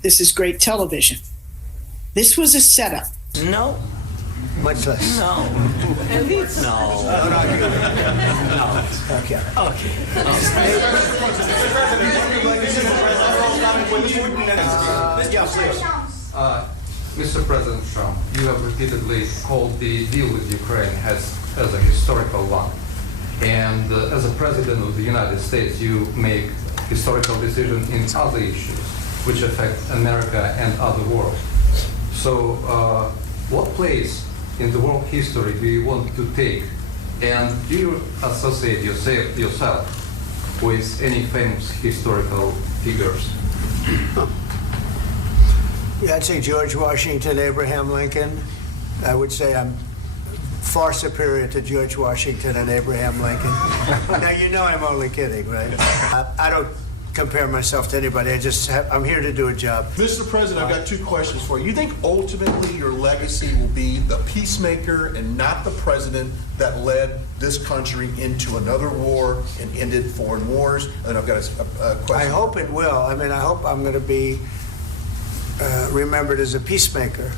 This is great television. This was a setup. No. Much less. No. Elite? No. No. Okay. Okay. Mr. President Trump, you have repeatedly called the deal with Ukraine as a historical one. And as a President of the United States, you make historical decisions in other issues which affect America and other world. So what place in the world history do you want to take? And do you associate yourself with any famous historical figures? Yeah, I'd say George Washington, Abraham Lincoln. I would say I'm far superior to George Washington and Abraham Lincoln. Now, you know I'm only kidding, right? I don't compare myself to anybody. I'm here to do a job. Mr. President, I've got two questions for you. You think ultimately your legacy will be the peacemaker and not the president that led this country into another war and ended foreign wars? And I've got a question. I hope it will. I mean, I hope I'm going to be remembered as a peacemaker.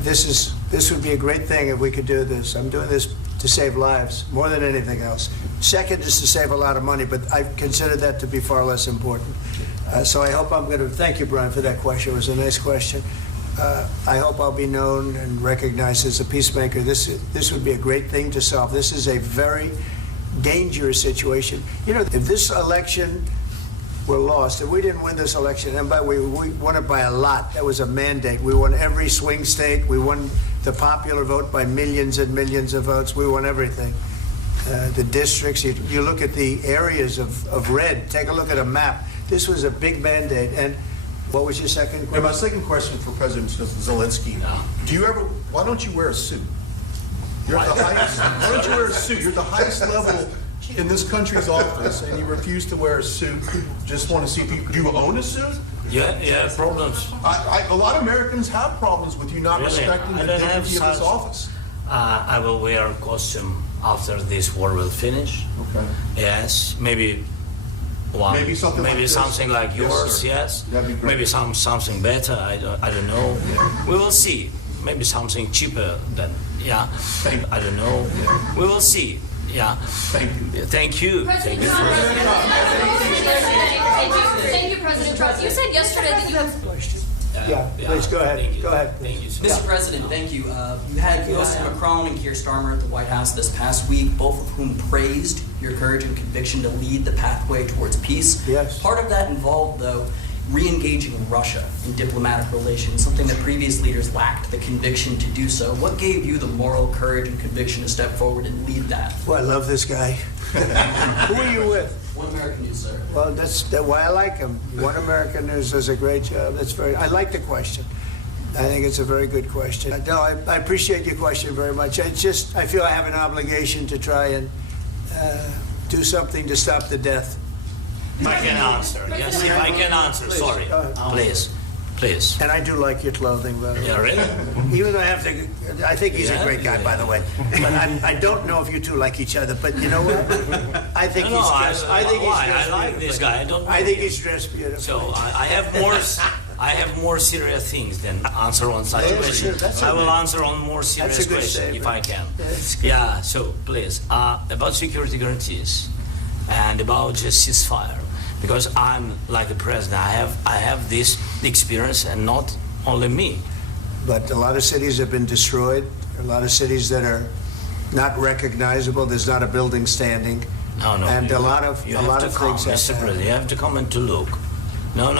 This would be a great thing if we could do this. I'm doing this to save lives more than anything else. Second is to save a lot of money, but I consider that to be far less important. So I hope I'm going to, thank you, Brian, for that question. It was a nice question. I hope I'll be known and recognized as a peacemaker. This would be a great thing to solve. This is a very dangerous situation. You know, if this election were lost, if we didn't win this election, and we won it by a lot, that was a mandate. We won every swing state. We won the popular vote by millions and millions of votes. We won everything. The districts, you look at the areas of red, take a look at a map. This was a big mandate. And what was your second question? And my second question for President Zelensky. Why don't you wear a suit? You're at the highest, why don't you wear a suit? You're at the highest level in this country's office, and you refuse to wear a suit. Just want to see if do you own a suit? Yeah, problems. A lot of Americans have problems with you not respecting the dignity of this office. I will wear a costume after this war will finish. Okay. Yes, maybe one. Maybe something like this. Something like yours. Yes. That'd be great. Maybe something better. I don't know. We will see. Maybe something cheaper than I don't know. We will see. Yeah. Thank you. Thank you. President Trump. Thank you, President Trump. You said yesterday that you have. Please go ahead. Go ahead. Thank you. Mr. President, thank you. You had Joseph Macron and Keir Starmer at the White House this past week, both of whom praised your courage and conviction to lead the pathway towards peace. Yes. Part of that involved, though, re-engaging Russia in diplomatic relations, something that previous leaders lacked the conviction to do so. What gave you the moral courage and conviction to step forward and lead that? Well, I love this guy. Who are you with? One American News, sir. Well, that's why I like him. One American News does a great job. I like the question. I think it's a very good question. No, I appreciate your question very much. I feel I have an obligation to try and do something to stop the death. If I can answer. Yes, if I can answer. Please, Sorry. go ahead. Please. And I do like your clothing, by the way. Yeah, really? Even though I think he's a great guy, by the way. But I don't know if you two like each other. But you know what? I think he's dressed. I like this guy. I don't know. I think he's dressed beautifully. So I have more serious things than answer on such questions. Sure, I will answer on more serious questions if I can. Yeah. So please, about security guarantees and about just ceasefire, because I'm like the president. I have this experience, and not only me. But a lot of cities have been destroyed. A lot of cities that are not recognizable. There's not a building standing. No. And a lot of things have Mr. President, you have to come and to look. No.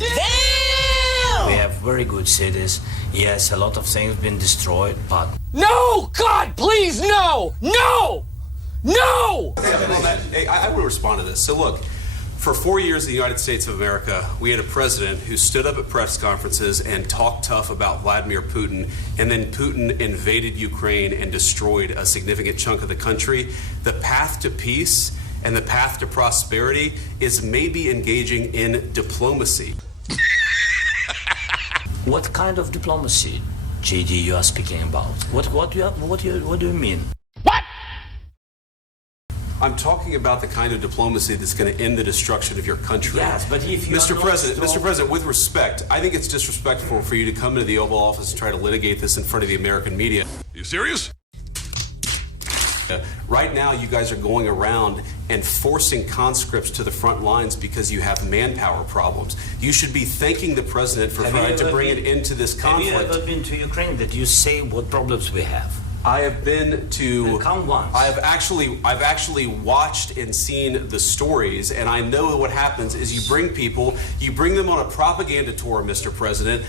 Damn! We have very good cities. Yes, a lot of things have been destroyed, but No! God, please, no! No! No! I will respond to this. So look, for 4 years in the United States of America, we had a president who stood up at press conferences and talked tough about Vladimir Putin, and then Putin invaded Ukraine and destroyed a significant chunk of the country. The path to peace and the path to prosperity is maybe engaging in diplomacy. what kind of diplomacy, JD, you are speaking about? What do you mean? I'm talking about the kind of diplomacy that's going to end the destruction of your country. Yes, but if you Mr. are not President, strong- Mr. President, with respect, I think it's disrespectful for you to come into the Oval Office and try to litigate this in front of the American media. You serious? Right now, you guys are going around and forcing conscripts to the front lines because you have manpower problems. You should be thanking the president for trying to bring an end to this conflict. Have you ever been to Ukraine that you say what problems we have? I have been to. Come once. I've actually watched and seen the stories, and I know what happens is you bring them on a propaganda tour, Mr. President.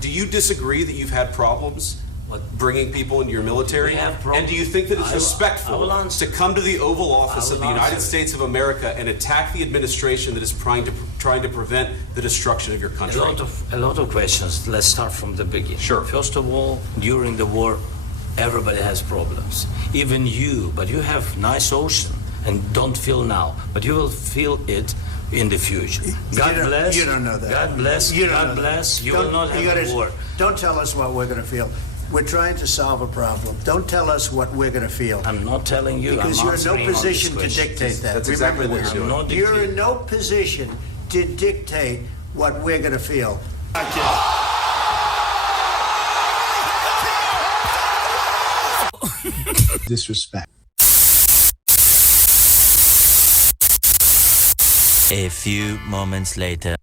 Do you disagree that you've had problems? Bringing people into your military? And do you think that it's respectful to come to the Oval Office of the United States of America and attack the administration that is trying to prevent the destruction of your country? A lot of questions. Let's start from the beginning. Sure. First of all, during the war, everybody has problems. Even you, but you have nice ocean and don't feel now, but you will feel it in the future. God bless. You don't know that. God bless. God bless. You will not have a war. Don't tell us what we're going to feel. We're trying to solve a problem. Don't tell us what we're going to feel. I'm not telling you. Because you're in no position to dictate that. That's exactly what you're doing. You're in no position to dictate what we're going to feel. Disrespect. A few moments later.